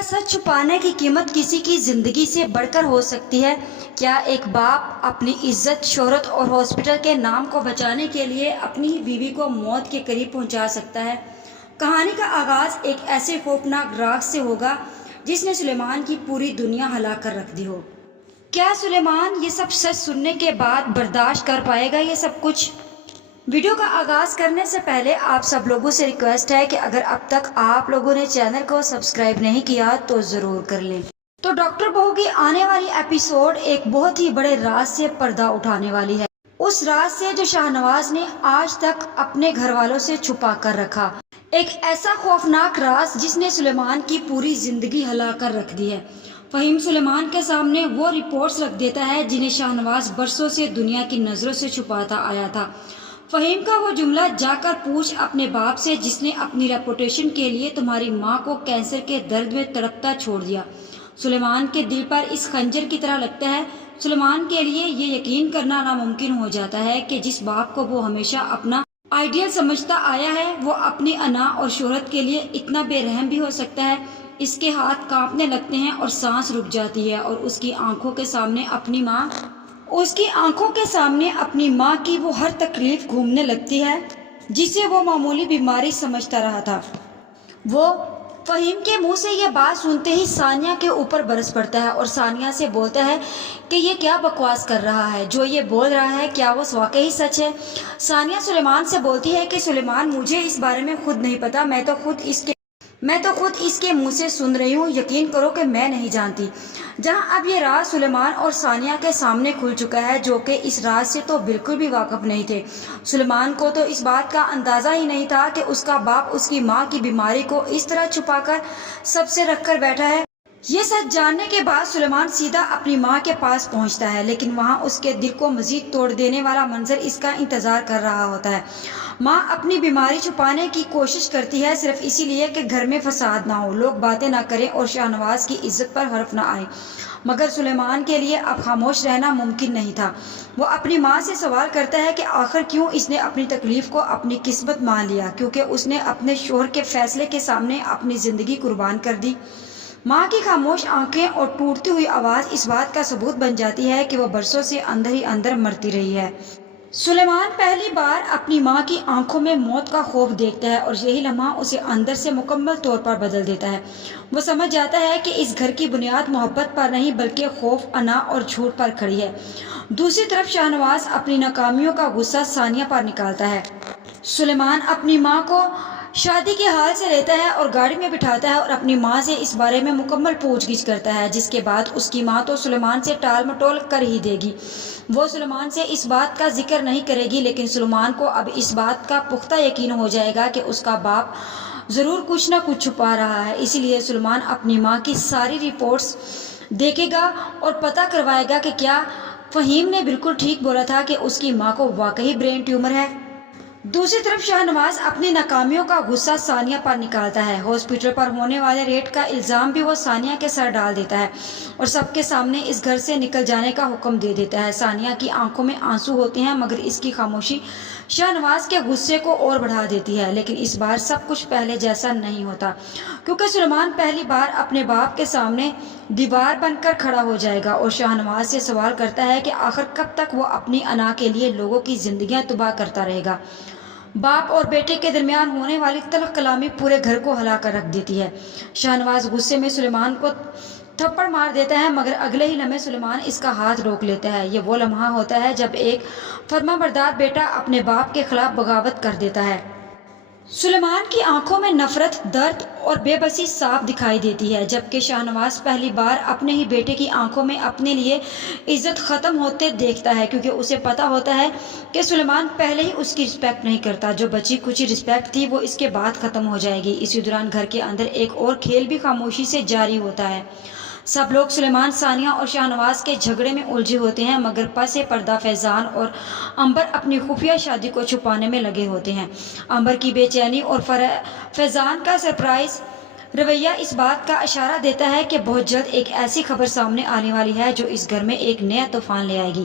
کیا سچ چھپانے کی قیمت کسی کی زندگی سے بڑھ کر ہو سکتی ہے؟ کیا ایک باپ اپنی عزت، شہرت اور ہاسپٹل کے نام کو بچانے کے لیے اپنی ہی بیوی کو موت کے قریب پہنچا سکتا ہے؟ کہانی کا آغاز ایک ایسے خوفناک راز سے ہوگا جس نے سلیمان کی پوری دنیا ہلا کر رکھ دی ہو۔ کیا سلیمان یہ سب سچ سننے کے بعد برداشت کر پائے گا یہ سب کچھ؟ ویڈیو کا آغاز کرنے سے پہلے آپ سب لوگوں سے ریکویسٹ ہے کہ اگر اب تک آپ لوگوں نے چینل کو سبسکرائب نہیں کیا تو ضرور کر لیں۔ تو ڈاکٹر بہو کی آنے والی ایپیسوڈ ایک بہت ہی بڑے راز سے پردہ اٹھانے والی ہے، اس راز سے جو شاہنواز نے آج تک اپنے گھر والوں سے چھپا کر رکھا، ایک ایسا خوفناک راز جس نے سلیمان کی پوری زندگی ہلا کر رکھ دی ہے۔ فہیم سلیمان کے سامنے وہ رپورٹس رکھ دیتا ہے جنہیں شاہنواز برسوں سے دنیا کی نظروں سے چھپاتا آیا تھا۔ فہیم کا وہ جملہ جا کر پوچھ اپنے باپ سے جس نے اپنی ریپوٹیشن کے لیے تمہاری ماں کو کینسر کے درد میں تڑپتا چھوڑ دیا، سلیمان کے دل پر اس خنجر کی طرح لگتا ہے۔ سلیمان کے لیے یہ یقین کرنا ناممکن ہو جاتا ہے کہ جس باپ کو وہ ہمیشہ اپنا آئیڈیل سمجھتا آیا ہے وہ اپنی انا اور شہرت کے لیے اتنا بے رحم بھی ہو سکتا ہے۔ اس کے ہاتھ کانپنے لگتے ہیں اور سانس رک جاتی ہے اور اس کی آنکھوں کے سامنے اپنی ماں کی وہ ہر تکلیف گھومنے لگتی ہے جسے وہ معمولی بیماری سمجھتا رہا تھا۔ وہ فہیم کے منہ سے یہ بات سنتے ہی ثانیہ کے اوپر برس پڑتا ہے اور ثانیہ سے بولتا ہے کہ یہ کیا بکواس کر رہا ہے، جو یہ بول رہا ہے کیا وہ واقعی سچ ہے؟ ثانیہ سلیمان سے بولتی ہے کہ سلیمان مجھے اس بارے میں خود نہیں پتا، میں تو خود اس کے منہ سے سن رہی ہوں، یقین کرو کہ میں نہیں جانتی۔ جہاں اب یہ راز سلیمان اور ثانیہ کے سامنے کھل چکا ہے جو کہ اس راز سے تو بالکل بھی واقف نہیں تھے۔ سلیمان کو تو اس بات کا اندازہ ہی نہیں تھا کہ اس کا باپ اس کی ماں کی بیماری کو اس طرح چھپا کر سب سے رکھ کر بیٹھا ہے۔ یہ سچ جاننے کے بعد سلیمان سیدھا اپنی ماں کے پاس پہنچتا ہے، لیکن وہاں اس کے دل کو مزید توڑ دینے والا منظر اس کا انتظار کر رہا ہوتا ہے۔ ماں اپنی بیماری چھپانے کی کوشش کرتی ہے صرف اسی لیے کہ گھر میں فساد نہ ہو، لوگ باتیں نہ کریں اور شاہنواز کی عزت پر حرف نہ آئے، مگر سلیمان کے لیے اب خاموش رہنا ممکن نہیں تھا۔ وہ اپنی ماں سے سوال کرتا ہے کہ آخر کیوں اس نے اپنی تکلیف کو اپنی قسمت مان لیا، کیونکہ اس نے اپنے شوہر کے فیصلے کے سامنے اپنی زندگی قربان کر دی۔ ماں کی خاموش آنکھیں اور ٹوٹتی ہوئی آواز اس بات کا ثبوت بن جاتی ہے کہ وہ برسوں سے اندر ہی اندر مرتی رہی ہے۔ سلیمان پہلی بار اپنی ماں کی آنکھوں میں موت کا خوف دیکھتا ہے اور یہی لمحہ اسے اندر سے مکمل طور پر بدل دیتا ہے۔ وہ سمجھ جاتا ہے کہ اس گھر کی بنیاد محبت پر نہیں بلکہ خوف، انا اور جھوٹ پر کھڑی ہے۔ دوسری طرف شاہنواز اپنی ناکامیوں کا غصہ ثانیہ پر نکالتا ہے۔ سلیمان اپنی ماں کو شادی کے حال سے لیتا ہے اور گاڑی میں بٹھاتا ہے اور اپنی ماں سے اس بارے میں مکمل پوچھ گچھ کرتا ہے، جس کے بعد اس کی ماں تو سلیمان سے ٹال مٹول کر ہی دے گی۔ وہ سلیمان سے اس بات کا ذکر نہیں کرے گی، لیکن سلیمان کو اب اس بات کا پختہ یقین ہو جائے گا کہ اس کا باپ ضرور کچھ نہ کچھ چھپا رہا ہے۔ اسی لیے سلیمان اپنی ماں کی ساری رپورٹس دیکھے گا اور پتہ کروائے گا کہ کیا فہیم نے بالکل ٹھیک بولا تھا کہ اس کی ماں کو واقعی برین ٹیومر ہے۔ دوسری طرف شاہنواز اپنی ناکامیوں کا غصہ ثانیہ پر نکالتا ہے۔ ہاسپٹل پر ہونے والے ریٹ کا الزام بھی وہ ثانیہ کے سر ڈال دیتا ہے اور سب کے سامنے اس گھر سے نکل جانے کا حکم دے دیتا ہے۔ ثانیہ کی آنکھوں میں آنسو ہوتے ہیں مگر اس کی خاموشی شاہنواز کے غصے کو اور بڑھا دیتی ہے، لیکن اس بار سب کچھ پہلے جیسا نہیں ہوتا، کیونکہ سلیمان پہلی بار اپنے باپ کے سامنے دیوار بن کر کھڑا ہو جائے گا اور شاہنواز سے سوال کرتا ہے کہ آخر کب تک وہ اپنی انا کے لیے لوگوں کی زندگیاں تباہ کرتا رہے گا۔ باپ اور بیٹے کے درمیان ہونے والی تلخ کلامی پورے گھر کو ہلا کر رکھ دیتی ہے۔ شاہنواز غصے میں سلیمان کو تھپڑ مار دیتا ہے مگر اگلے ہی لمحے سلیمان اس کا ہاتھ روک لیتا ہے۔ یہ وہ لمحہ ہوتا ہے جب ایک فرمانبردار بیٹا اپنے باپ کے خلاف بغاوت کر دیتا ہے۔ سلیمان کی آنکھوں میں نفرت، درد اور بے بسی صاف دکھائی دیتی ہے، جبکہ شاہنواز پہلی بار اپنے ہی بیٹے کی آنکھوں میں اپنے لیے عزت ختم ہوتے دیکھتا ہے، کیونکہ اسے پتا ہوتا ہے کہ سلیمان پہلے ہی اس کی رسپیکٹ نہیں کرتا۔ جو بچی کچھ رسپیکٹ تھی وہ اس کے بعد ختم ہو جائے گی۔ اسی دوران گھر کے اندر ایک اور کھیل بھی خاموشی سے جاری ہوتا ہے۔ سب لوگ سلیمان، ثانیہ اور شاہنواز کے جھگڑے میں الجھے ہوتے ہیں مگر پس پردہ فیضان اور امبر اپنی خفیہ شادی کو چھپانے میں لگے ہوتے ہیں۔ امبر کی بے چینی اور فیضان کا سرپرائز رویہ اس بات کا اشارہ دیتا ہے کہ بہت جلد ایک ایسی خبر سامنے آنے والی ہے جو اس گھر میں ایک نیا طوفان لے آئے گی۔